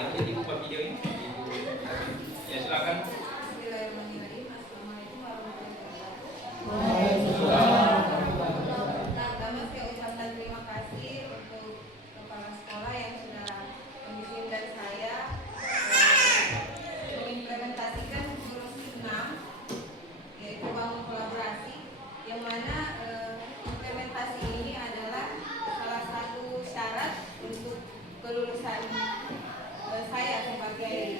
yang jadi buka video ini. Ya silakan. Bismillahirrahmanirrahim. Assalamualaikum warahmatullahi Waalaikumsalam. wabarakatuh. Pertama saya ucapkan terima kasih untuk kepala sekolah yang sudah mengizinkan saya mengimplementasikan jurus 6 yaitu bangun kolaborasi, yang mana implementasi ini adalah salah satu syarat untuk kelulusan saya sebagai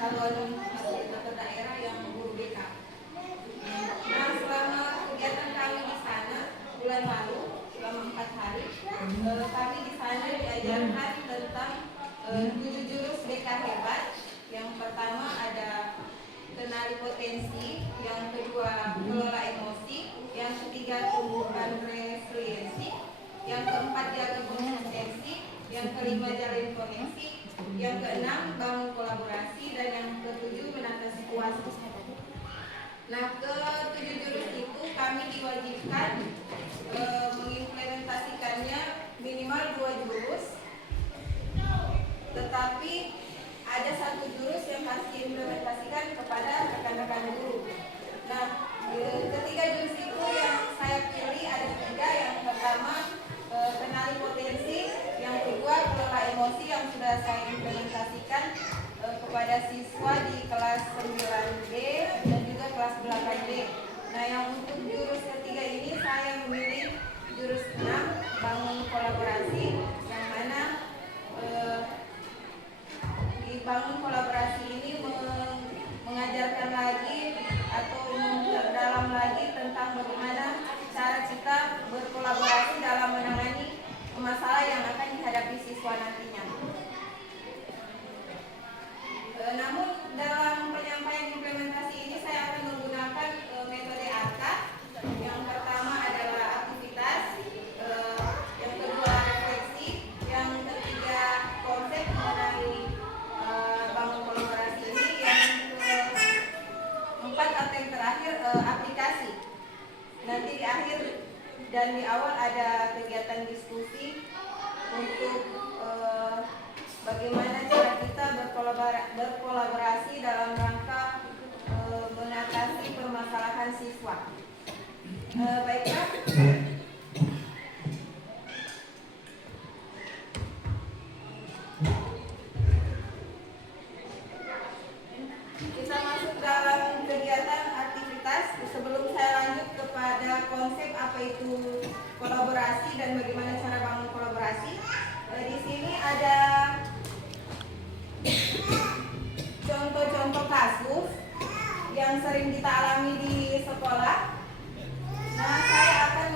calon fasilitator daerah yang guru BK. Nah, selama kegiatan kami di sana bulan lalu selama 4 hari, kami di sana diajarkan tentang 7 jurus BK hebat. Yang pertama ada kenali potensi, yang kedua kelola emosi, yang ketiga tumbuhkan resiliensi, yang keempat jaga konsistensi, yang kelima jalin koneksi, yang keenam bangun kolaborasi, dan yang ketujuh menata situasi. Nah, ke-7 jurus itu kami diwajibkan mengimplementasikannya minimal 2 jurus, tetapi ada 1 jurus yang harus diimplementasikan kepada rekan-rekan guru. Nah, ketiga jurus itu yang saya pilih ada 3. Yang pertama kenali potensi, yang kedua kelola emosi yang sudah saya implementasikan kepada siswa di kelas 9D dan juga kelas 8D. Nah, yang untuk jurus ketiga ini saya memilih jurus 6 bangun kolaborasi, yang mana di bangun kolaborasi ini mengajarkan lagi atau memperdalam lagi tentang bagaimana cara kita berkolaborasi dalam menangani masalah yang akan dihadapi siswa nantinya. Namun dalam penyampaian implementasi ini saya akan menggunakan metode ARKA. Yang pertama adalah aktivitas, yang kedua refleksi, yang ketiga konsep mengenai bangun kolaborasi ini, yang keempat atau yang terakhir aplikasi. Nanti di akhir dan di awal ada kegiatan diskusi untuk bagaimana cara kita berkolaborasi dalam rangka mengatasi permasalahan siswa. Baiklah, kita masuk dalam kegiatan aktivitas. Sebelum saya lanjut kepada konsep apa itu kolaborasi dan bagaimana cara bangun kolaborasi, di sini ada contoh-contoh kasus yang sering kita alami di sekolah. Nah, saya akan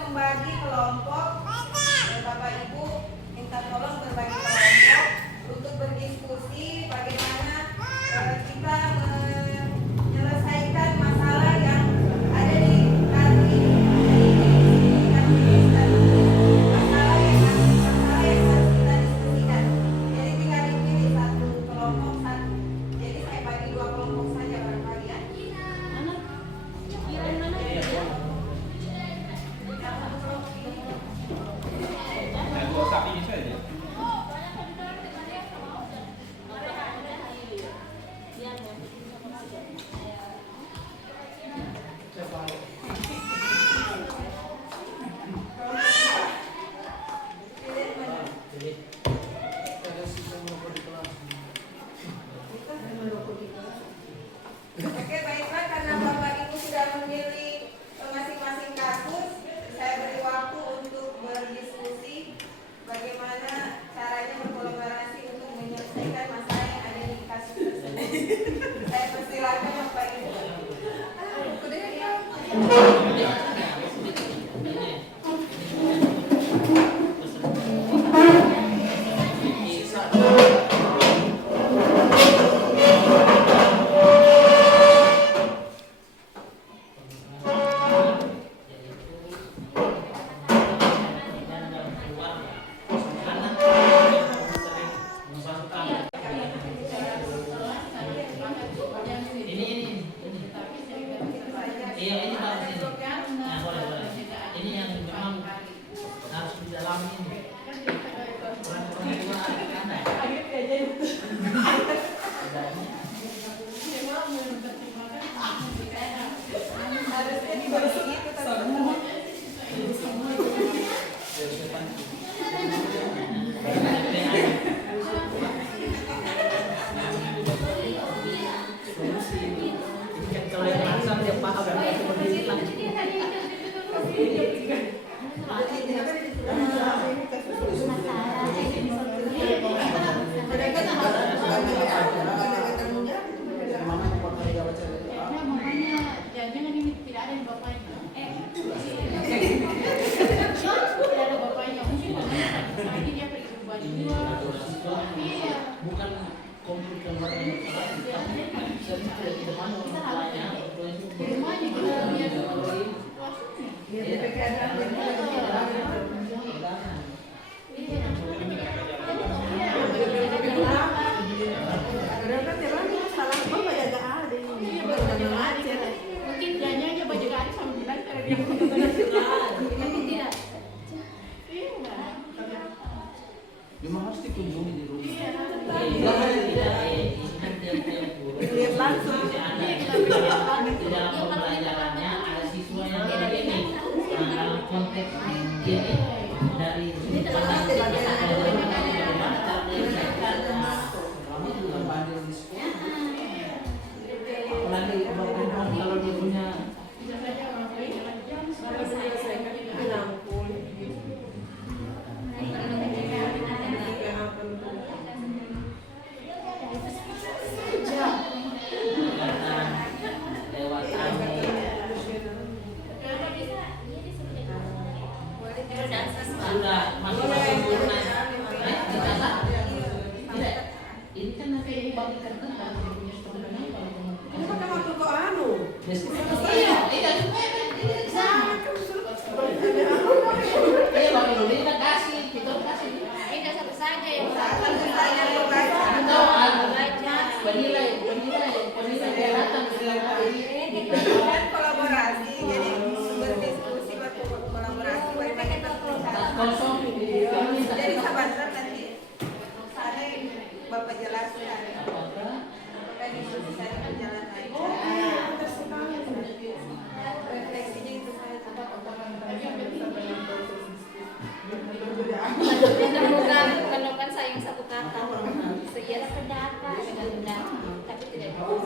Mungkin jangan aja baju garis sama bilang cara dia tidak. Memang harus dikunjungi di rumah. Lihat langsung. Di dalam pembelajarannya ada siswa yang ini dalam konteks ini dari kalau dia punya sudah masing-masing pernah tidak ini kan nanti dibagikan ke Ini pakai waktu ke anu. iya baru dulu kita kasih kita kasih Ini satu saja yang penilai dia datang Ini kan kolaborasi, jadi berdiskusi waktu kolaborasi, kita kosong jadi sahabat nanti sana Bapak jelaskan apakah diskusi saya berjalan lancar. Refleksinya itu saya bukan sayang satu kata. Sejarah pendapat dengan pendapat, tapi tidak sama.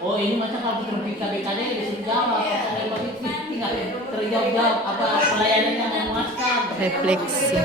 oh ini macam kalau terpikir BKD disuruh jawab tinggal terjawab apa pelayanannya memuaskan Refleksi.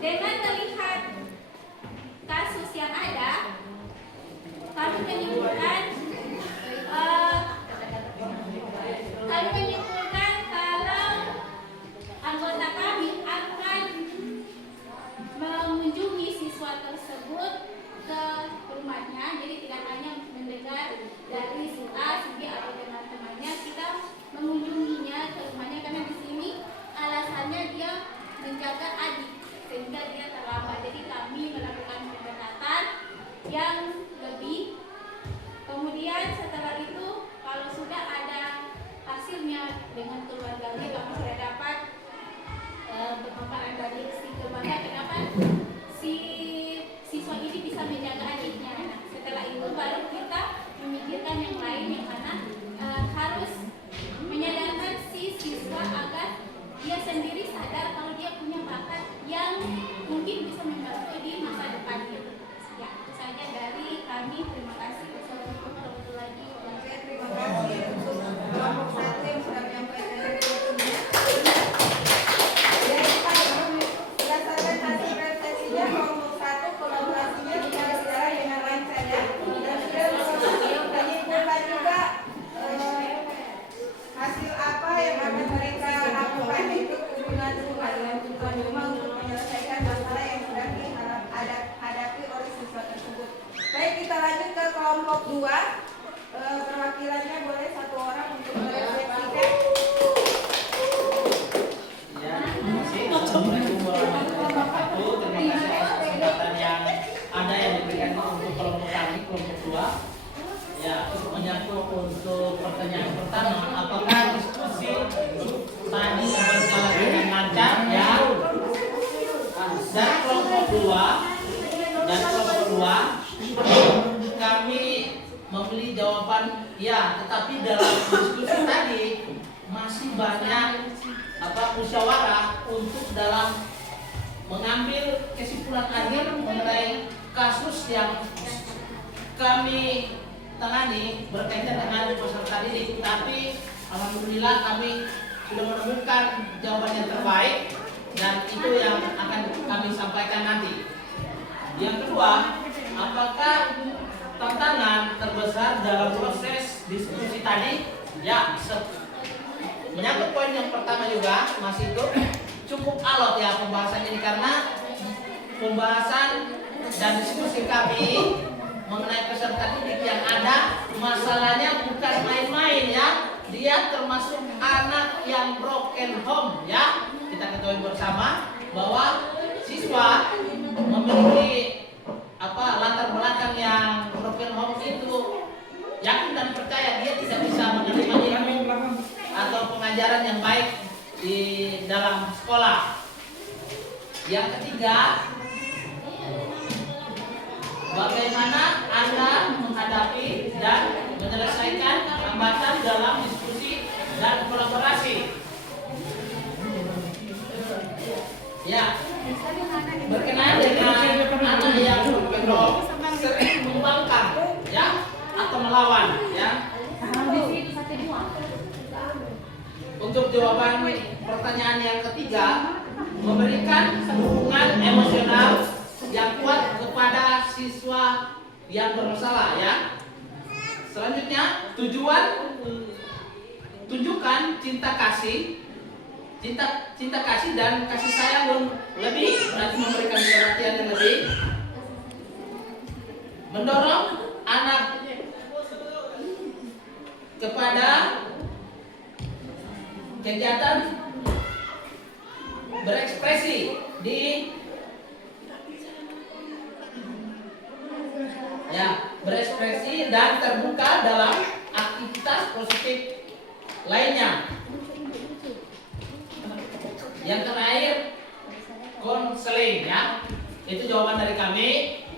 Dengan melihat kasus yang ada, kami menyimpulkan kalau anggota kami akan mengunjungi siswa tersebut ke rumahnya. Jadi tidak hanya mendengar dari si A, si B atau teman-temannya, kita mengunjunginya ke rumahnya karena di sini alasannya dia menjaga adik sehingga dia terlambat. Jadi kami melakukan pendekatan yang lebih. Kemudian setelah itu kalau sudah ada hasilnya dengan keluarganya, kami sudah dapat pemaparan dari si keluarga kenapa si siswa ini bisa menjaga adiknya. Nah, setelah itu baru kita memikirkan yang lain yang mana harus menyadarkan si siswa agar dia sendiri sadar kalau dia punya bakat yang mungkin bisa membantu di masa depannya. Ya, itu saja dari kami. Terima kasih. Wassalamualaikum warahmatullahi wabarakatuh. terima kasih untuk kelompok satu yang sudah menyampaikan refleksinya. Berdasarkan hasil refleksinya, kelompok satu kolaborasinya berjalan dengan lancar ya. Dan sudah menyimpulkan juga hasil apa yang akan mereka lakukan, itu kunjungan rumah untuk menyelesaikan masalah yang sedang dihadapi oleh siswa tersebut. Baik, kita lanjut ke kelompok 2. Perwakilannya boleh satu orang untuk merefleksikan. ya Assalamualaikum warahmatullahi wabarakatuh. Terima kasih atas kesempatan yang ada yang diberikan untuk kelompok kami kelompok 2 ya menyangkut untuk pertanyaan pertama, apakah diskusi tadi berjalan dengan lancar ya. Dan kelompok 2 kami membeli jawaban ya, tetapi dalam diskusi tadi masih banyak musyawarah untuk dalam mengambil kesimpulan akhir mengenai kasus yang kami tangani berkaitan dengan peserta didik. Tapi alhamdulillah kami sudah menemukan jawaban yang terbaik dan itu yang akan kami sampaikan nanti. Yang kedua, apakah tantangan terbesar dalam proses diskusi tadi? Ya, menyangkut poin yang pertama juga masih itu cukup alot ya pembahasan ini, karena pembahasan dan diskusi kami mengenai peserta didik yang ada masalahnya bukan main-main ya. Dia termasuk anak yang broken home ya. Kita ketahui bersama bahwa siswa memiliki latar belakang yang broken home itu yakin dan percaya dia tidak bisa menerima ilmu atau pengajaran yang baik di dalam sekolah. Yang ketiga, bagaimana Anda menghadapi dan menyelesaikan hambatan dalam diskusi dan kolaborasi. Ya, berkenaan dengan anak yang sering membangkang ya atau melawan ya. Untuk jawaban pertanyaan yang ketiga, memberikan dukungan emosional yang kuat kepada siswa yang bermasalah ya. Selanjutnya, tunjukkan cinta kasih dan kasih sayang yang lebih, berarti memberikan perhatian yang lebih. Mendorong anak kepada kegiatan berekspresi berekspresi dan terbuka dalam aktivitas positif lainnya. Yang terakhir, konseling ya. Itu jawaban dari kami.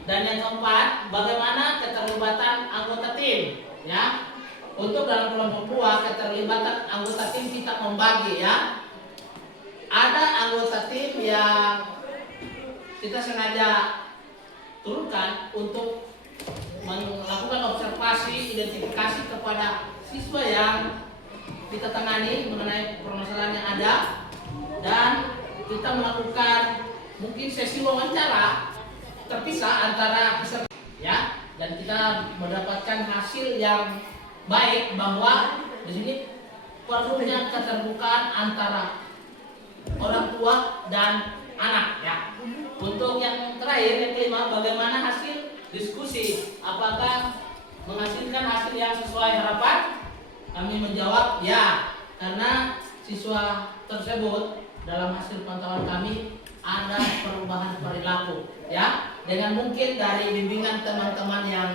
Dan yang keempat, bagaimana keterlibatan anggota tim ya. Untuk dalam kelompok 2, keterlibatan anggota tim kita membagi ya. Ada anggota tim yang kita sengaja turunkan untuk melakukan observasi, identifikasi kepada siswa yang kita tangani mengenai permasalahan yang ada, dan kita melakukan mungkin sesi wawancara terpisah antara peserta ya, dan kita mendapatkan hasil yang baik bahwa di sini perlunya keterbukaan antara orang tua dan anak ya. Untuk yang terakhir, yang kelima, bagaimana hasil diskusi, apakah menghasilkan hasil yang sesuai harapan? Kami menjawab ya, karena siswa tersebut dalam hasil pantauan kami ada perubahan perilaku ya, dengan mungkin dari bimbingan teman-teman yang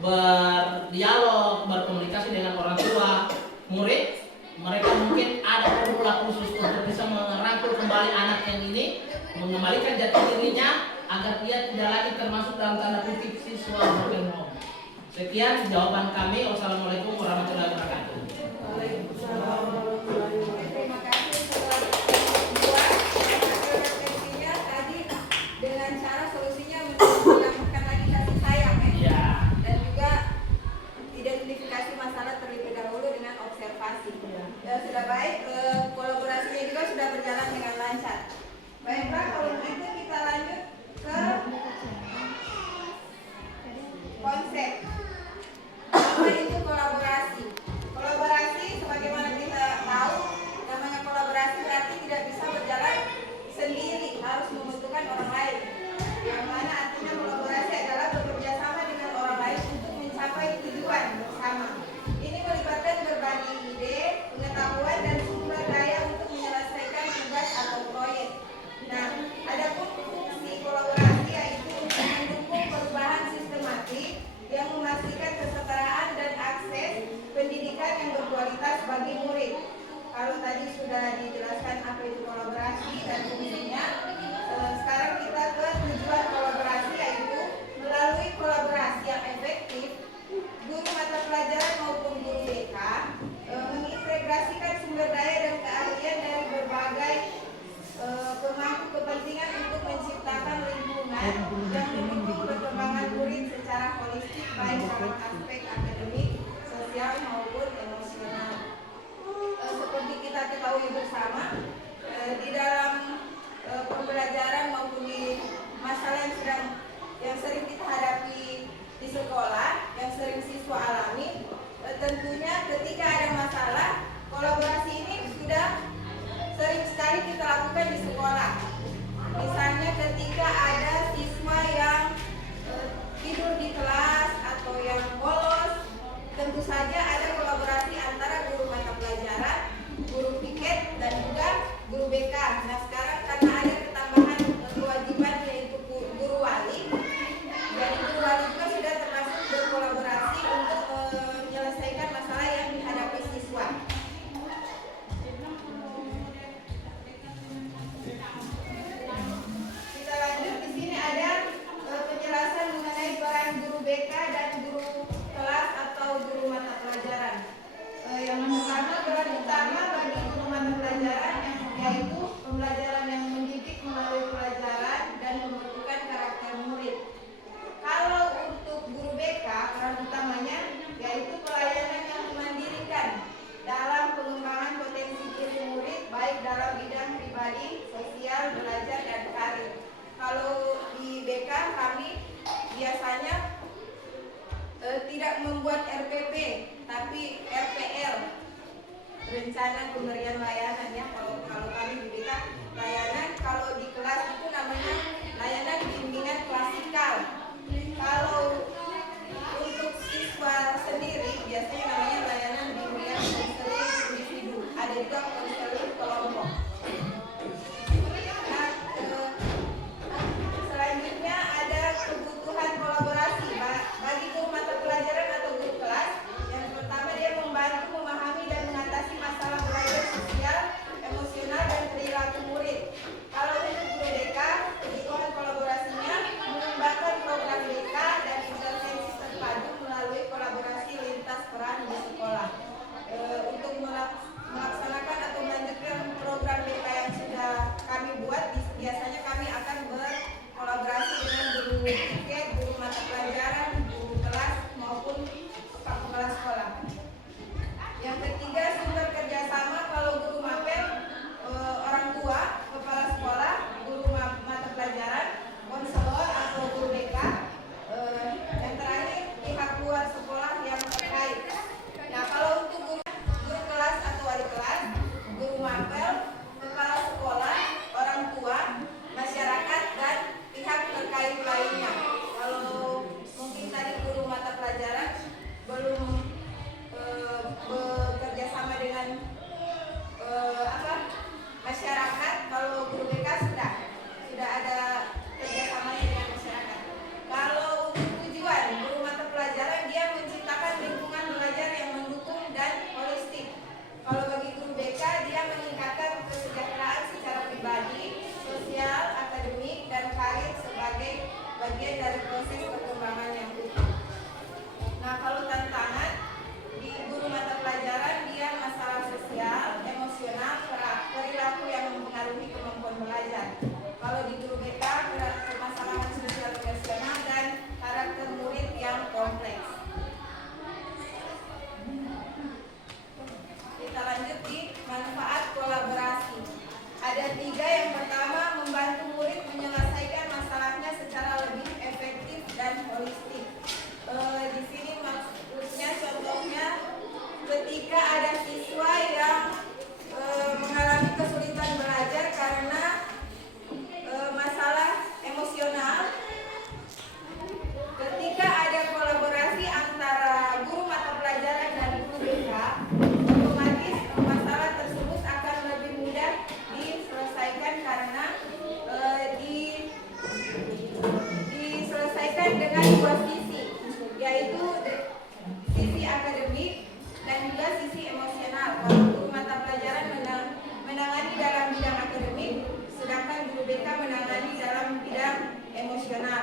berdialog, berkomunikasi dengan orang tua murid, mereka mungkin ada formula khusus untuk bisa merangkul kembali anak yang ini, mengembalikan jati dirinya agar dia tidak lagi termasuk dalam tanda kutip siswa broken home. Sekian jawaban kami. Wassalamualaikum warahmatullahi wabarakatuh. Terima kasih semua. Refleksinya tadi dengan cara solusinya menambahkan lagi kasih sayang ya. Dan juga identifikasi masalah terlebih dahulu dengan observasi. Dan sudah baik, kolaborasinya juga sudah berjalan dengan lancar. Baiklah, kalau begitu kita lanjut ke konsep. Apa itu kolaborasi? Kolaborasi sebagaimana kita tahu pelajaran yaitu pembelajaran yang mendidik melalui pelajaran dan membentukkan karakter murid. Kalau untuk guru BK, peran utamanya yaitu pelayanan yang memandirikan dalam pengembangan potensi diri murid baik dalam bidang pribadi, sosial, belajar, dan karir. Kalau di BK kami biasanya tidak membuat RPP, tapi RPL, rencana pemberian layanan ya. Kalau kami di BK layanan, kalau di kelas itu namanya layanan bimbingan klasikal. Kalau untuk siswa sendiri biasanya namanya layanan bimbingan konseling individu. Ada juga konseling kelompok. Nah, selanjutnya ada kebutuhan kolaborasi bagi guru mata pelajaran atau guru kelas. Yang pertama dia membantu memahami dan mengatasi masalah belajar sosial, emosional, dan perilaku murid. Kalau untuk guru BK, kebutuhan kolaborasinya mengembangkan program BK dan intervensi terpadu melalui kolaborasi lintas peran di sekolah. Untuk melaksanakan atau melanjutkan program BK yang sudah kami buat, biasanya kami akan berkolaborasi dengan guru tiket, guru mata pelajaran, guru kelas maupun kepala sekolah. Yang ketiga, sumber kerjasama. Kalau guru mapel, orang tua, kepala sekolah, guru mata pelajaran, konselor atau guru BK. Yang terakhir, pihak luar sekolah yang terkait. Nah, kalau untuk guru kelas atau wali kelas, guru mapel, kepala sekolah, orang tua, masyarakat, dan pihak terkait lainnya. Kalau mungkin tadi guru mata pelajaran belum bekerja sama dengan masyarakat, kalau guru BK sudah ada kerjasamanya dengan masyarakat. Kalau untuk tujuan guru mata pelajaran, dia menciptakan lingkungan belajar yang mendukung dan holistik. Kalau bagi guru BK, dia meningkatkan kesejahteraan secara pribadi, sosial, akademik, dan karir sebagai bagian dari proses perkembangan yang utuh. Nah, kalau tantangan di guru mata pelajaran, dia masalah sosial, emosional, perilaku yang mempengaruhi kemampuan belajar. Kalau di guru BK, permasalahan sosial emosional dan karakter murid yang kompleks. Kita lanjut di manfaat kolaborasi. Ada 3. Yang pertama, membantu murid menyelesaikan masalahnya secara lebih efektif dan holistik. Di sini maksudnya contohnya ketika ada siswa yang mengalami kesulitan belajar karena masalah emosional, ketika ada kolaborasi antara guru mata pelajaran dan guru BK, otomatis masalah tersebut akan lebih mudah diselesaikan karena diselesaikan dengan 2 sisi, yaitu sisi akademik dan juga sisi emosional. Kalau guru mata pelajaran menangani dalam bidang akademik, sedangkan guru BK menangani dalam bidang emosional.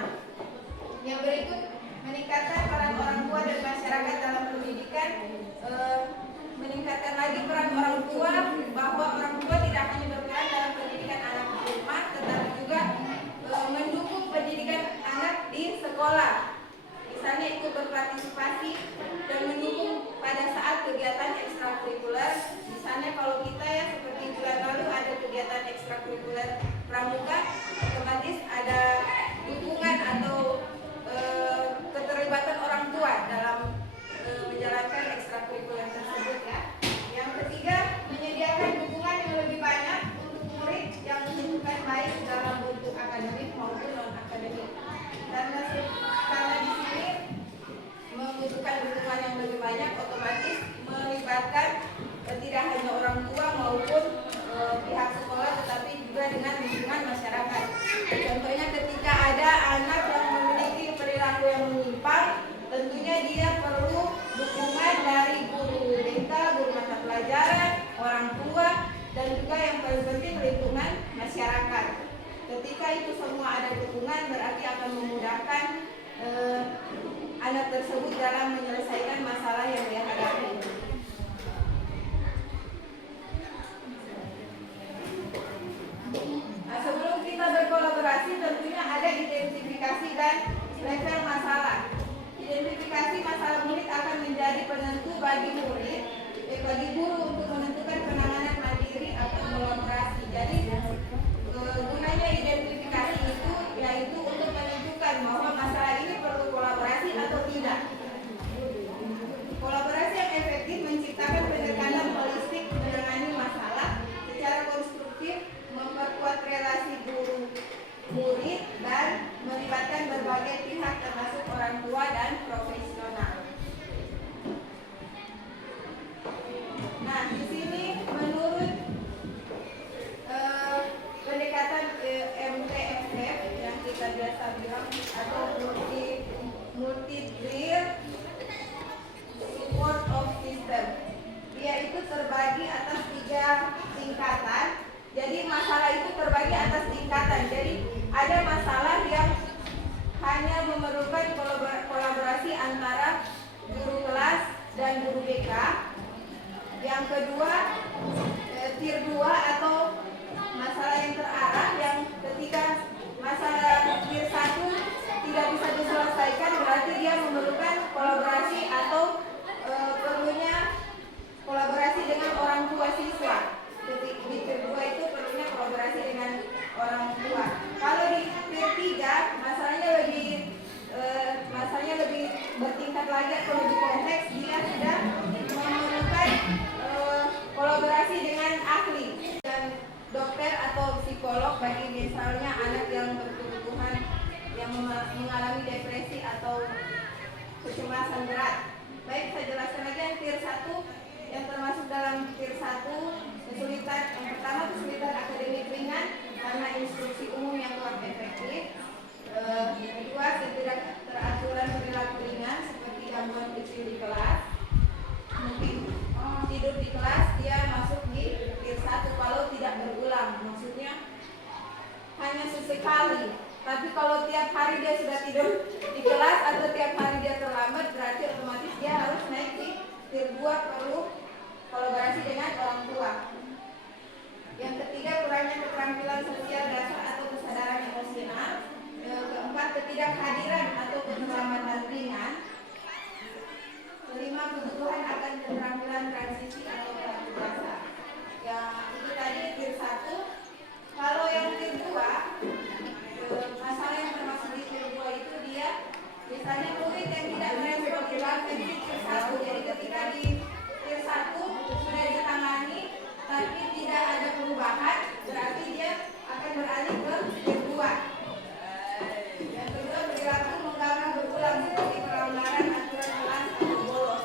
Yang berikut, meningkatkan peran orang tua dan masyarakat dalam pendidikan. Meningkatkan lagi peran orang tua, bahwa orang tua tidak hanya berperan dalam pendidikan anak di rumah, tetapi juga mendukung pendidikan anak di sekolah. Misalnya ikut berpartisipasi dan mendukung pada saat kegiatan ekstrakurikuler. Misalnya kalau kita ya seperti bulan lalu ada kegiatan ekstrakurikuler pramuka, otomatis ada dukungan atau keterlibatan orang tua dalam menjalankan ekstrakurikuler tersebut ya. Yang ketiga, menyediakan dukungan yang lebih banyak untuk murid yang membutuhkan baik dalam bentuk akademik maupun non akademik. Karena di sini membutuhkan dukungan yang lebih banyak, otomatis melibatkan tidak hanya orang tua maupun pihak sekolah, tetapi juga dengan lingkungan masyarakat. Contohnya ketika ada anak yang memiliki perilaku yang menyimpang, tentunya dia perlu dukungan dari guru BK, guru mata pelajaran, orang tua, dan juga yang paling penting lingkungan masyarakat. Ketika itu semua ada dukungan, berarti akan memudahkan anak tersebut dalam menyelesaikan masalah yang dia hadapi. bagi guru untuk menentukan penanganan mandiri atau kolaborasi. Jadi gunanya identifikasi itu yaitu untuk menunjukkan bahwa masalah ini perlu kolaborasi atau tidak. Kolaborasi yang efektif menciptakan pendekatan holistik menangani masalah secara konstruktif, memperkuat relasi guru murid dan melibatkan berbagai pihak termasuk orang tua dan profesional. Nah, di sini menurut pendekatan MTFF yang kita biasa bilang atau multi-drill support of system, dia itu terbagi atas 3 tingkatan. Jadi masalah itu terbagi atas tingkatan. Jadi ada masalah yang hanya memerlukan kolaborasi antara guru kelas dan guru BK. Yang kedua, tier 2 atau masalah yang terarah. Yang ketiga, masalah tier 1 tidak bisa diselesaikan, berarti dia memerlukan kolaborasi atau perlunya kolaborasi dengan orang tua siswa. Di tier 2 itu perlunya kolaborasi dengan orang tua. Kalau di tier 3 masalahnya lebih bertingkat lagi atau lebih kompleks, dia sudah memerlukan kolaborasi dengan ahli dan dokter atau psikolog bagi misalnya anak yang berkebutuhan yang mengalami depresi atau kecemasan berat. Baik, saya jelaskan lagi yang tier 1 yang termasuk dalam tier 1 kesulitan. Yang pertama, kesulitan akademik ringan karena instruksi umum yang kurang efektif. Yang kedua, ketidakteraturan perilaku ringan seperti gangguan kecil di kelas. Mungkin tidur di kelas, dia masuk di tier 1 kalau tidak berulang. Maksudnya hanya sesekali. Tapi kalau tiap hari dia sudah tidur di kelas atau tiap hari dia terlambat, berarti otomatis dia harus naik di tier 2, perlu kolaborasi dengan orang tua. Yang ketiga, kurangnya keterampilan sosial dasar atau kesadaran emosional. Keempat, ketidakhadiran atau keterlambatan ringan. Kelima, kebutuhan akan keterampilan transisi atau pelaku bahasa. Ya, itu tadi tier 1. Kalau yang tier 2, masalah yang termasuk di tier 2 itu dia misalnya murid yang tidak merespon di tier 1. Jadi ketika di tier 1 sudah ditangani tapi tidak ada perubahan, berarti dia akan beralih ke tier 2. Yang kedua, perilaku mengganggu berulang seperti pelanggaran aturan kelas atau bolos.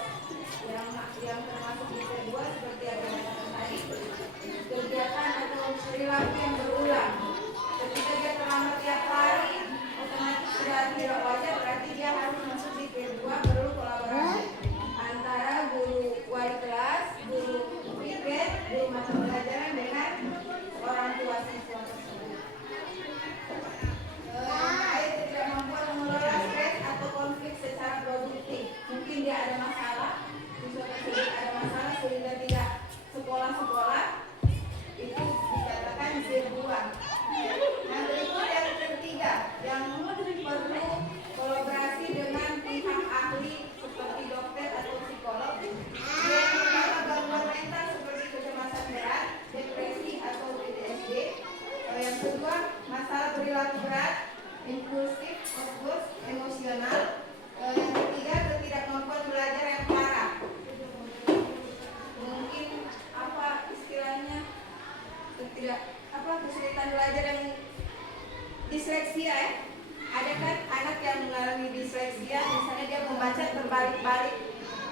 Yang termasuk di tier 2 seperti yang saya tadi, kegiatan atau perilaku yang berulang. Ketika dia terlambat tiap hari, otomatis sudah tidak wajar, berarti dia harus masuk di tier 2, perlu kolaborasi antara guru wali kelas, guru piket, guru mata pelajaran dengan orang tua siswa tersebut. Tidak mampu mengelola stres atau konflik secara produktif. Mungkin dia ada masalah, siswa tersebut ada masalah sehingga tidak sekolah-sekolah, itu dikatakan tier 2. Nah, berikut yang ketiga, yang perlu kolaborasi dengan pihak ahli seperti dokter atau psikolog. Yang pertama, gangguan mental seperti kecemasan berat, depresi atau PTSD. Yang kedua, masalah perilaku berat, impulsif, outburst, emosional. Yang ketiga, ketidakmampuan belajar yang parah. Mungkin apa istilahnya? Kesulitan belajar yang disleksia ya. Ada kan anak yang mengalami disleksia, misalnya dia membaca terbalik-balik.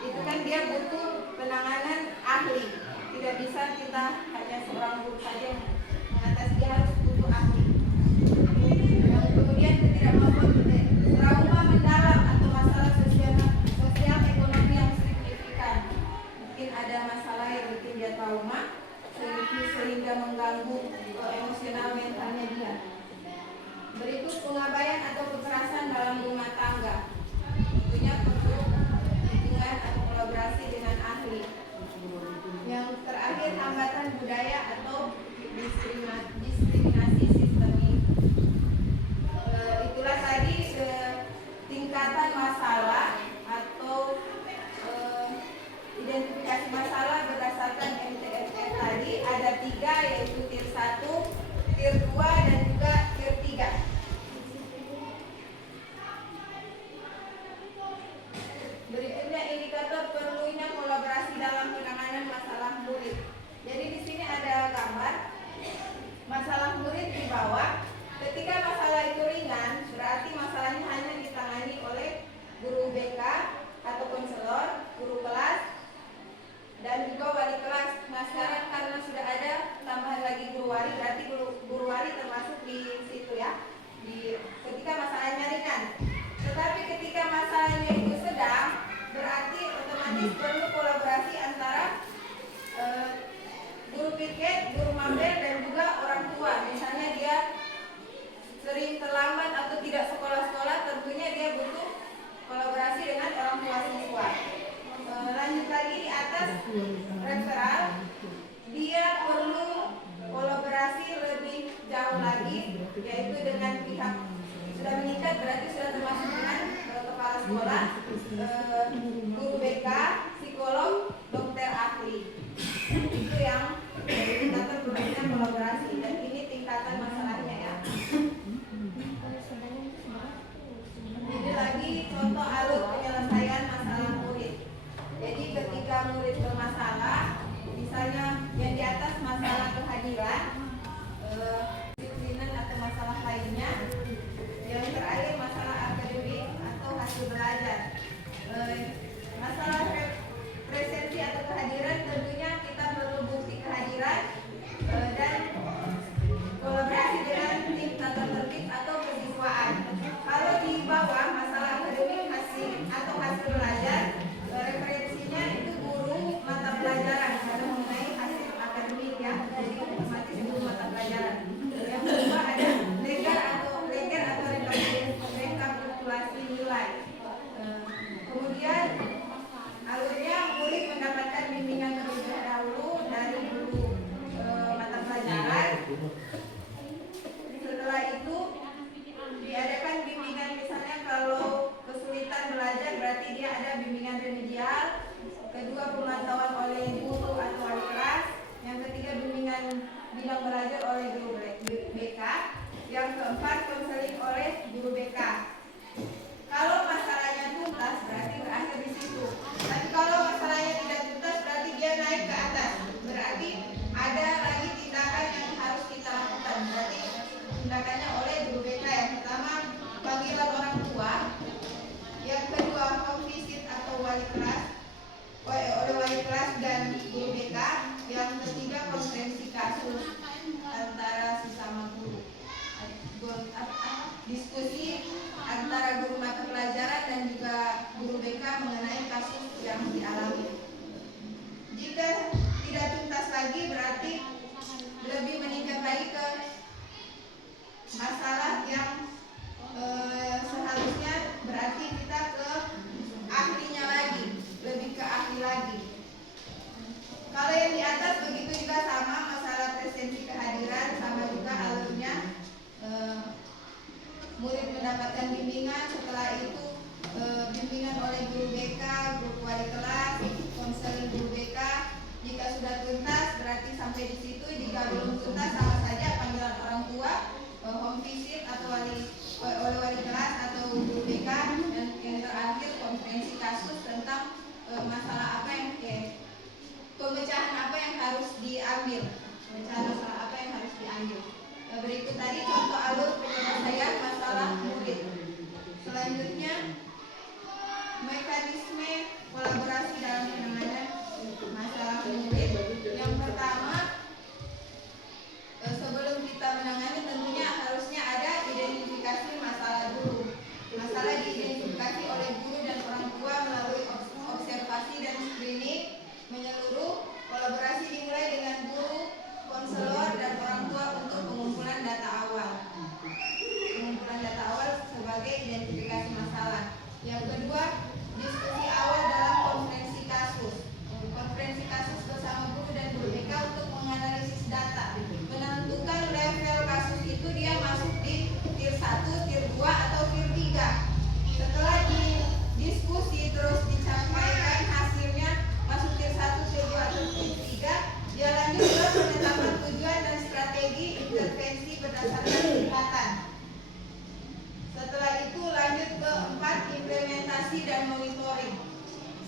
Itu kan dia butuh penanganan ahli. Tidak bisa kita hanya seorang guru saja yang mengatasi, dia harus butuh ahli. Yang kemudian ketidakmampuan trauma mendalam atau masalah sosial ekonomi yang signifikan. Mungkin ada masalah yang bikin dia trauma sehingga mengganggu emosional mentalnya dia. Berikut pengabaian atau kekerasan dalam rumah tangga. Tentunya perlu dukungan atau kolaborasi dengan ahli. Yang terakhir, hambatan budaya atau diskriminasi sistemik. Itulah tadi tingkatan masalah atau kolaborasi dengan orang tua siswa. Lanjut lagi di atas referral, dia perlu kolaborasi lebih jauh lagi, yaitu dengan pihak sudah meningkat, berarti sudah termasuk dengan kepala sekolah, guru BK, psikolog, dokter ahli. Itu yang tingkatan berikutnya kolaborasi, dan ini tingkatan masalahnya ya. Ini lagi contoh alur penyelesaian masalah murid. Jadi ketika murid bermasalah, misalnya yang di atas masalah kehadiran, disiplinan atau masalah lainnya, yang terakhir masalah akademik atau hasil belajar. Masalah presensi atau kehadiran, tentunya kita perlu bukti kehadiran dan kolaborasi dengan tim tata tertib atau kesiswaan. Kalau di bawah masalah akademik atau hasil belajar, referensinya itu guru mata pelajaran karena mengenai hasil akademik ya, jadi otomatis guru mata pelajaran. Yang kedua ada leger atau rekapitulasi nilai. Kemudian alurnya murid mendapatkan bimbingan terlebih dahulu dari guru mata pelajaran. Setelah itu diadakan bimbingan, misalnya kalau kesulitan belajar berarti dia ada bimbingan remedial. Kedua, pemantauan oleh guru atau wali kelas. Yang ketiga, bimbingan bidang belajar oleh guru BK. Yang keempat, konseling oleh guru BK. Kalau masalahnya tuntas berarti berakhir di situ. Tapi kalau masalahnya tidak tuntas berarti dia naik ke atas. Berarti ada lagi tindakan yang harus kita lakukan. Berarti tindakannya oleh guru BK. Yang pertama, panggilan orang tua. Yang kedua, home visit atau wali kelas oleh wali kelas dan guru BK. Yang ketiga, konferensi kasus antara sesama guru. Diskusi antara guru mata pelajaran dan juga guru BK mengenai kasus yang dialami. Jika tidak tuntas lagi berarti lebih meningkat lagi ke masalah yang seharusnya berarti kita ke ahlinya lagi, lebih ke ahli lagi. Kalau yang di atas begitu juga sama, masalah presensi kehadiran sama juga alurnya. Murid mendapatkan bimbingan, setelah itu bimbingan oleh guru BK, guru wali kelas, konseling guru BK. Jika sudah tuntas berarti sampai di situ. Jika belum tuntas sama saja panggilan orang tua, home visit atau oleh wali kelas atau guru BK. Dan yang terakhir konferensi kasus tentang masalah apa yang pemecahan apa yang harus diambil, pemecahan masalah apa yang harus diambil. Berikut tadi contoh alur penyelesaian masalah murid. Selanjutnya mekanisme kolaborasi dalam penanganan masalah murid. Yang pertama, sebelum kita menangani tentunya harusnya ada identifikasi masalah dulu. Masalah diidentifikasi oleh guru dan orang tua melalui observasi dan screening menyeluruh. Kolaborasi dimulai dengan guru, konselor, dan orang tua untuk pengumpulan data awal. Pengumpulan data awal sebagai identifikasi masalah. Yang kedua, diskusi awal dalam konferensi kasus. Konferensi kasus bersama guru dan guru BK untuk menganalisis data, menentukan level kasus itu dia masuk di tier 1, tier 2 atau tier 3. Setelah didiskusi terus dicampaikan hasilnya masuk tier 1, tier 2 atau tier 3, dia lanjut ke penetapan tujuan dan strategi intervensi berdasarkan tingkatan. Setelah itu lanjut ke 4, implementasi dan monitoring.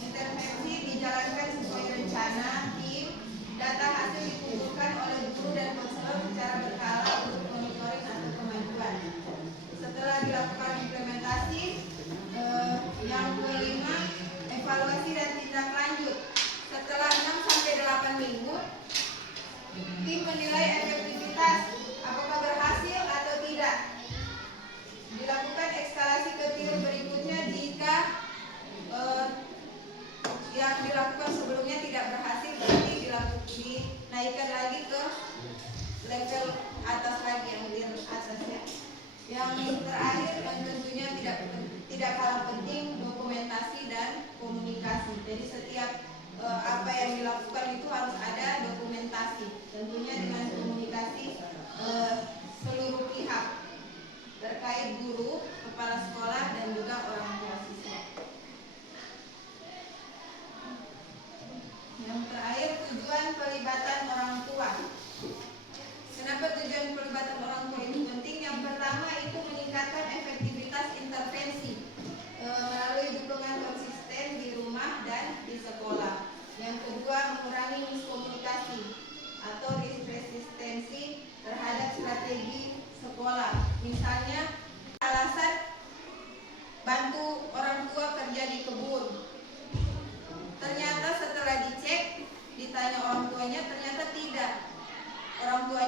Intervensi dijalankan sesuai rencana tim, data hasil dikumpulkan oleh guru dan konselor secara berkala untuk monitoring atau kemajuan. Setelah dilakukan implementasi, yang kelima, evaluasi dan tindak lanjut. Setelah 6-8 minggu, tim menilai efektivitas apakah berhasil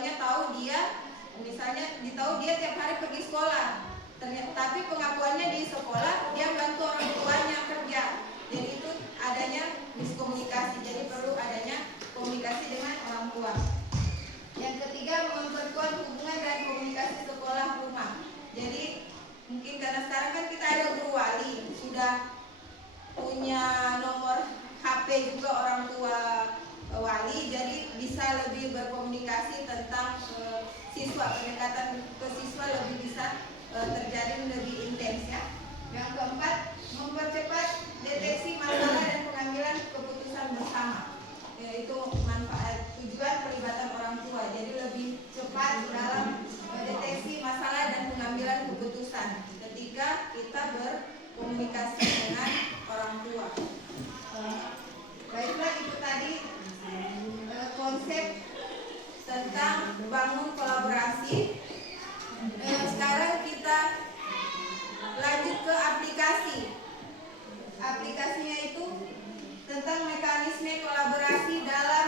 tuanya tahu dia, misalnya ditahu dia tiap hari pergi sekolah, tapi pengakuannya di sekolah dia bantu orang tuanya kerja. Jadi itu adanya miskomunikasi. Jadi perlu adanya komunikasi dengan orang tua. Yang ketiga, memperkuat hubungan dan komunikasi sekolah rumah. Jadi mungkin karena sekarang kan kita ada guru wali, sudah punya nomor HP juga orang tua wali, jadi bisa lebih berkomunikasi tentang siswa, pendekatan ke siswa lebih bisa terjadi lebih intens ya. Yang keempat, mempercepat deteksi masalah dan pengambilan keputusan bersama, yaitu manfaat tujuan pelibatan orang tua, jadi lebih cepat dalam mendeteksi masalah dan pengambilan keputusan ketika kita berkomunikasi dengan orang tua. Baiklah, itu tadi konsep tentang bangun kolaborasi. Sekarang kita lanjut ke aplikasi. Aplikasinya itu tentang mekanisme kolaborasi dalam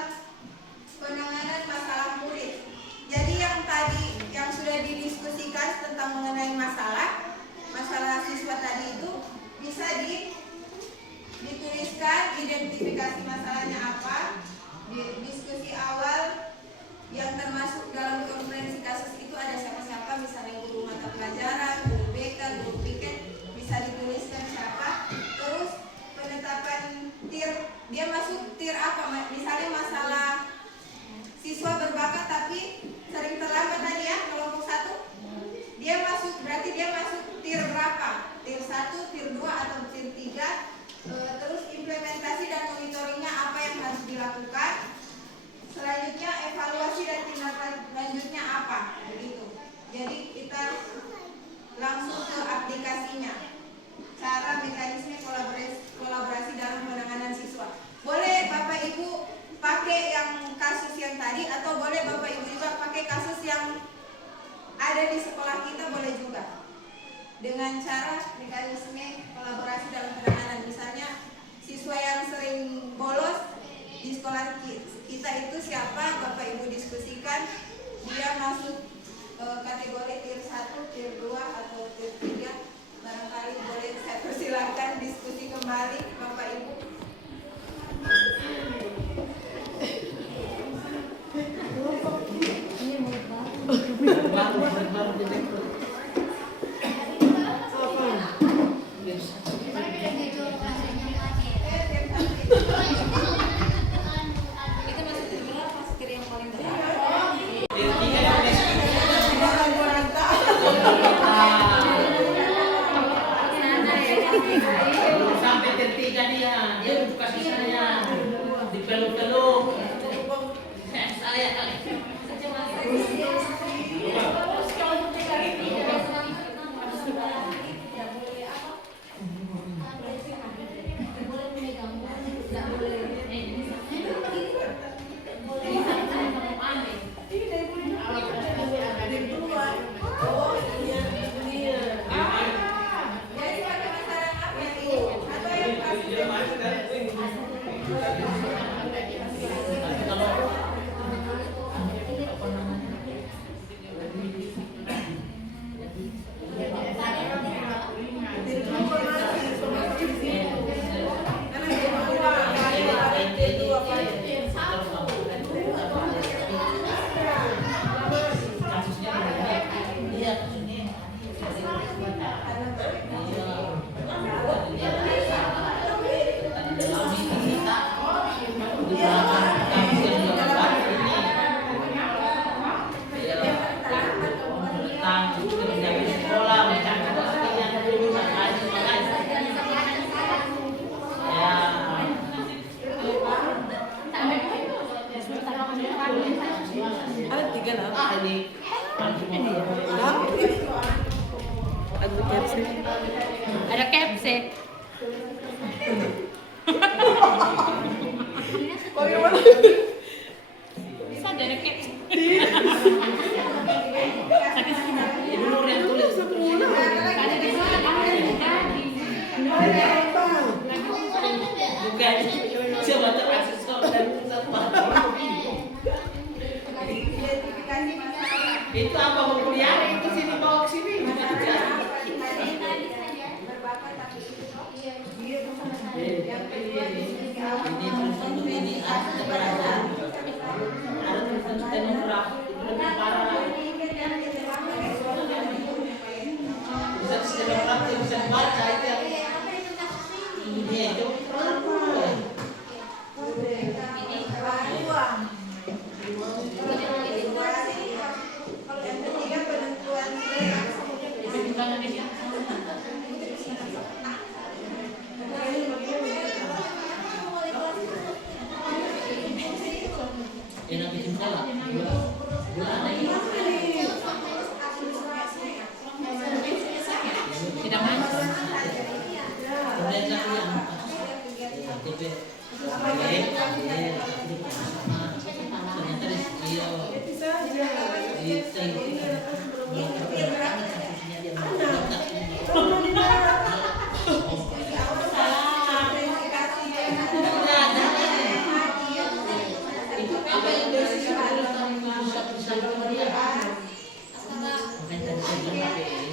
penanganan masalah murid. Jadi yang tadi yang sudah didiskusikan tentang mengenai masalah siswa tadi itu bisa dituliskan, identifikasi masalahnya apa, diskusi awal yang termasuk dalam konferensi kasus itu ada siapa-siapa, misalnya guru mata pelajaran, guru BK, guru piket, bisa dituliskan siapa. Terus penetapan tier, dia masuk tier apa, misalnya masalah siswa berbakat tapi sering terlambat tadi ya, kelompok 1 dia masuk, berarti dia masuk tier berapa, tier 1, tier 2 atau tier 3. Terus implementasi dan monitoringnya apa yang harus dilakukan, selanjutnya evaluasi dan tindak lanjutnya apa, begitu. Jadi kita langsung ke aplikasinya, cara mekanisme kolaborasi dalam penanganan siswa. Boleh Bapak Ibu pakai yang kasus yang tadi, atau boleh Bapak Ibu juga pakai kasus yang ada di sekolah kita, boleh juga. Dengan cara mekanisme kolaborasi dalam penanganan, misalnya siswa yang sering bolos di sekolah kita itu siapa, Bapak Ibu diskusikan, dia masuk kategori tier 1, tier 2 atau tier 3, barangkali boleh saya persilakan diskusi kembali Bapak Ibu. Sampai tertiga dia buka sisanya dipeluk-peluk. Saya Ada KFC. Bisa ada KFC. bukan siapa tahu asesor dan Identifikasi Itu apa mau kuliah itu sini bawa ke sini. berbakat tapi itu Iya. yang kedua di sini Ini tulisan ini harus terbaca. Ada tulisan stenograf itu lebih parah lagi. Tulisan stenograf itu bisa baca itu yang ini itu. kalau yang ketiga penentuan Enak bikin sekolah. Bulan lagi. Tidak masuk. Kemudian satu yang KTP.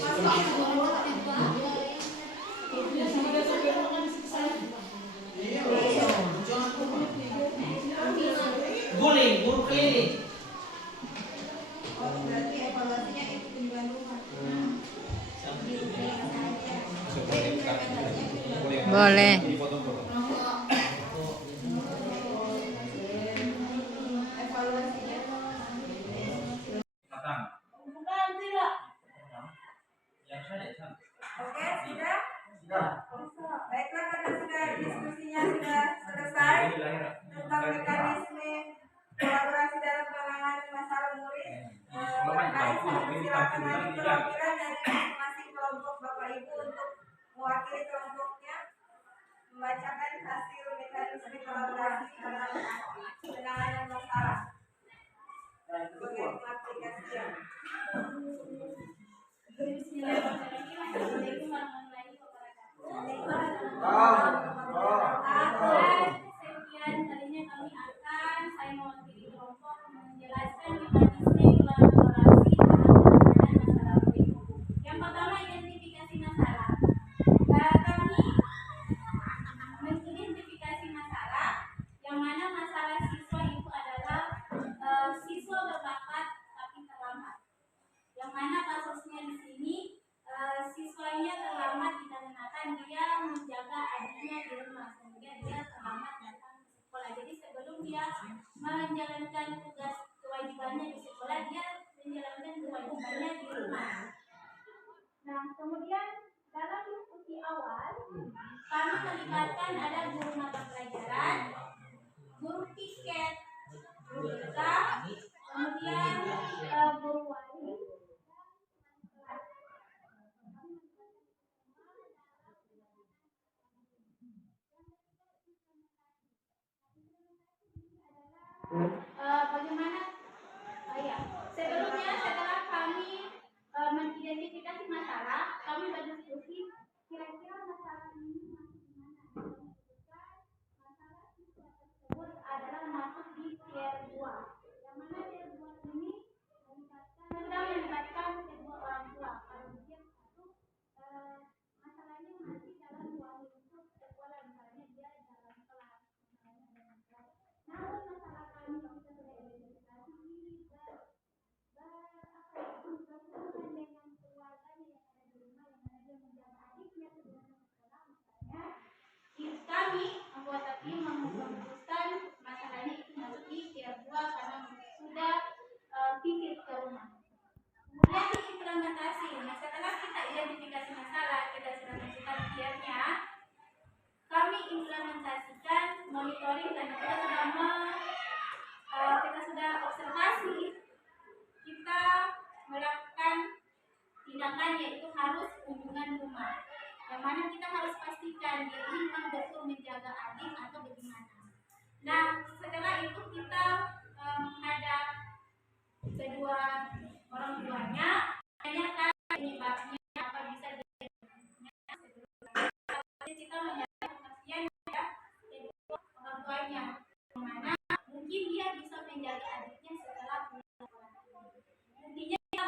Ternyata guling, guru keliling. berarti evaluasinya itu kunjungan rumah. Boleh. Evaluasinya oke, sudah? Baiklah, karena sudah diskusinya sudah selesai tentang mekanisme kolaborasi dalam penanganan masalah murid. Terkait silakan lagi perwakilan dari masing-masing kelompok Bapak Ibu untuk mewakili kelompoknya membacakan hasil mekanisme kolaborasi dalam penanganan masalah sebagai pengaplikasian. Assalamualaikum warahmatullahi wabarakatuh. Sekian kalinya kami akan saya mewakili kelompok menjelaskan mekanisme kolaborasi dalam penanganan masalah murid. Yang pertama, identifikasi masalah. Kami mengidentifikasi masalah yang mana masalah siswa itu adalah siswa berbakat tapi terlambat. Yang mana kasusnya di sini siswanya terlambat dikarenakan dia menjaga adiknya di rumah sehingga dia terlambat datang ke sekolah. Jadi sebelum dia menjalankan tugas kewajibannya di sekolah, dia menjalankan kewajibannya di rumah. Nah, kemudian dalam diskusi awal kami melibatkan ada guru mata pelajaran, guru piket, guru BK, kemudian guru wali. Bagaimana? Ya, sebelumnya setelah kami mengidentifikasi masalah, kami berdiskusi kira-kira masalah ini masuk di mana. Masalah siswa tersebut adalah masuk di tier 2. Yang mana tier 2 ini melibatkan kedua orang tua. Kalau dia satu masalahnya masih dalam ruang lingkup sekolah, misalnya dia dalam kelas, misalnya dalam kelas. Namun masalah kami kita sudah identifikasi ini berhubungan dengan keluarganya yang ada di rumah, yang mana dia menjaga adiknya sebelum ke sekolah, misalnya. Kami anggota tim memutuskan masalahnya itu masuk di tier 2 karena sudah visit ke rumah. Kemudian implementasi. Nah, setelah kita identifikasi masalah, kita sudah menentukan tiernya, kami implementasikan monitoring dan kita sudah observasi, kita melakukan tindakan yaitu harus kunjungan rumah. Yang mana kita harus pastikan dia ini memang betul menjaga adik atau bagaimana. Nah, setelah itu kita menghadap kedua orang tuanya, tanyakan penyebabnya apa bisa kita mendapat kepastian ya kedua orang tuanya, mana mungkin dia bisa menjaga adiknya setelah pulang sekolah. Intinya kita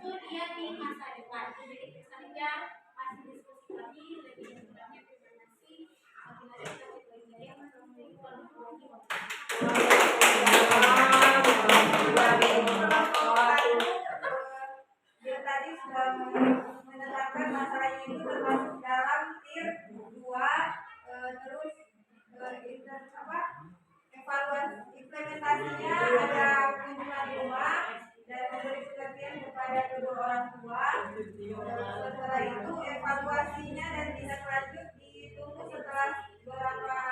itu dia di masa depan. Jadi itu saja hasil diskusi kami. Lebih lengkapnya terima kasih. Apabila kita pelajari, assalamualaikum warahmatullahi wabarakatuh. Dia tadi sudah menetapkan masalah ini termasuk dalam tier 2, terus evaluasi implementasinya ada kunjungan rumah dan memberi pengertian kepada kedua orang tua. Setelah itu evaluasinya dan tindak lanjut ditunggu setelah beberapa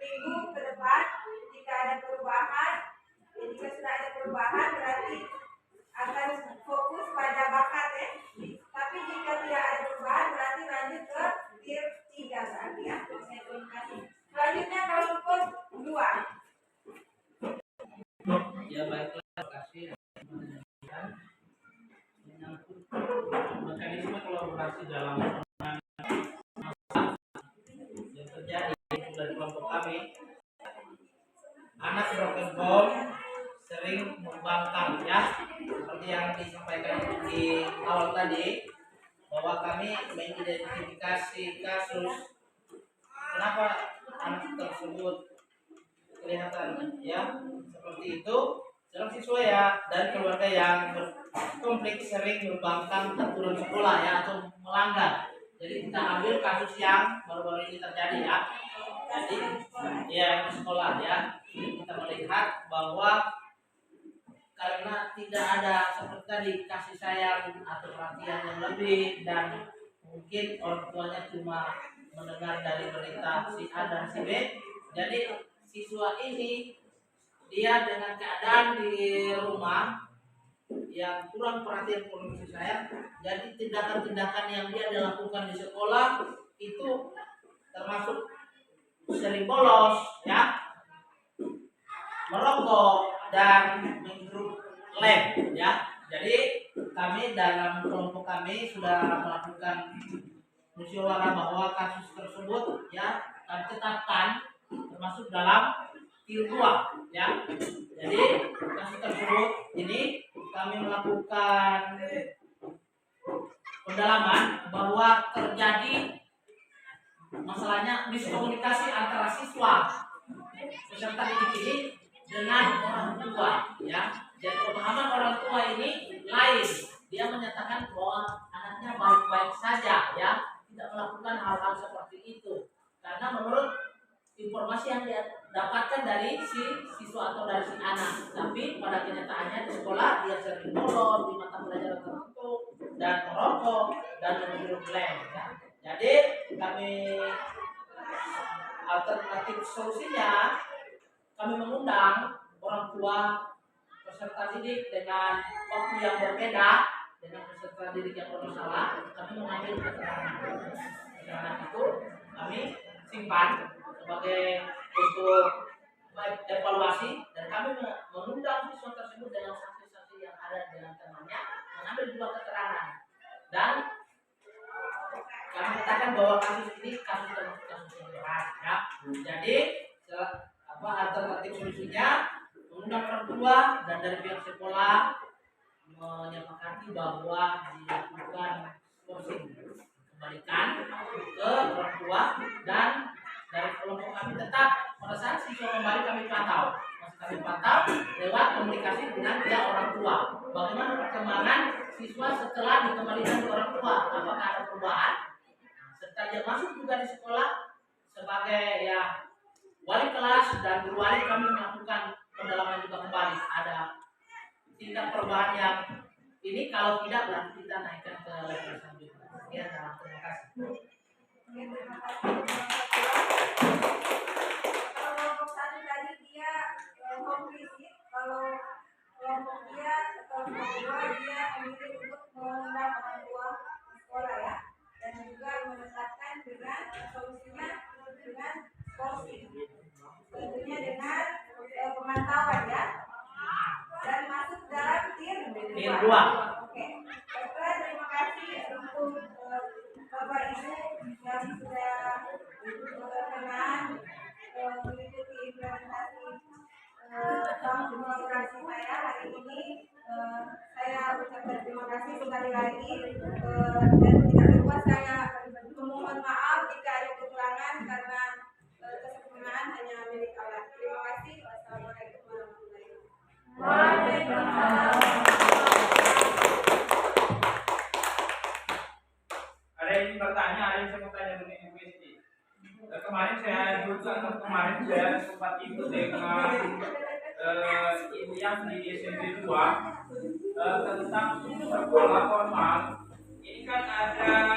minggu ke depan. Jika ada perubahan, jika sudah ada perubahan berarti akan fokus pada bakat ya. Tapi jika tidak ada perubahan berarti lanjut ke tier 3 berarti ya. Selanjutnya kelompok 2. Ya baiklah, terima kasih. Menyangkut mekanisme kolaborasi dalam yang terjadi dari kelompok kami, anak broken home sering membangkang ya, seperti yang disampaikan di awal tadi, bahwa kami mengidentifikasi kasus kenapa anak tersebut kelihatan ya seperti itu. Seorang siswa ya dari keluarga yang berkonflik sering membangkang turun sekolah ya atau melanggar. Jadi kita ambil kasus yang baru-baru ini terjadi ya. Jadi ya di sekolah ya kita melihat bahwa karena tidak ada seperti tadi kasih sayang atau perhatian yang lebih, dan mungkin orang tuanya cuma mendengar dari berita si A dan si B, jadi siswa ini dia dengan keadaan di rumah yang kurang perhatian, kurang kasih sayang, jadi tindakan-tindakan yang dia lakukan di sekolah itu termasuk sering bolos ya, merokok dan menghirup lem ya. Jadi kami dalam kelompok kami sudah melakukan musyawarah bahwa kasus tersebut ya kami tetapkan termasuk dalam tier 2 ya. Jadi kasus tersebut ini kami melakukan pendalaman bahwa terjadi masalahnya miskomunikasi antara siswa peserta didik ini dengan orang tua ya. Jadi pemahaman orang tua ini lain. Dia menyatakan bahwa anaknya baik-baik saja ya, tidak melakukan hal-hal seperti itu. Karena menurut informasi yang dia dapatkan dari si siswa atau dari si anak, tapi pada kenyataannya di sekolah dia sering bolos di mata pelajaran tertentu dan merokok dan menghirup lem ya. Jadi kami alternatif solusinya kami mengundang orang tua peserta didik dengan waktu yang berbeda dengan peserta didik yang bermasalah. Kami mengambil keterangan itu kami simpan sebagai untuk evaluasi, dan kami mengundang siswa tersebut dengan saksi-saksi yang ada dengan temannya, mengambil dua keterangan, dan kami katakan bahwa kasus ini kasus yang berat ya. Jadi alternatif solusinya mengundang orang tua dan dari pihak sekolah menyepakati bahwa dilakukan skorsing, kembalikan ke orang tua, dan dari kelompok kami tetap pada saat siswa kembali kami pantau lewat komunikasi dengan pihak orang tua. Bagaimana perkembangan siswa setelah dikembalikan ke orang tua, apakah ada perubahan, serta dia masuk juga di sekolah sebagai ya wali kelas dan guru wali. Kami melakukan pendalaman juga kembali ada tingkat perubahan yang ini, kalau tidak berarti kita naikkan ke level selanjutnya. Ya, terima kasih. Kalau kelompok 1 tadi dia home visit, kalau kelompok dia kelompok 2 dia memilih untuk mengundang orang tua sekolah ya, dan juga menetapkan dengan solusinya dengan skorsing, tentunya dengan pemantauan ya, dan masuk dalam tier 2. Oke. Baiklah, terima kasih untuk Bapak Ibu yang sudah berkenan mengikuti implementasi kolaborasi saya hari ini. Saya ucapkan terima kasih lagi dan tidak lupa saya memohon maaf jika ada kekurangan karena kesempurnaan hanya milik Allah. Terima kasih. Wassalamualaikum warahmatullahi wabarakatuh. Waalaikumsalam. Ada yang ingin bertanya, ada yang saya mau tanya mengenai USD. Kemarin saya sempat ikut dengan ibu yang di SMP 2 tentang sekolah formal. Ini kan ada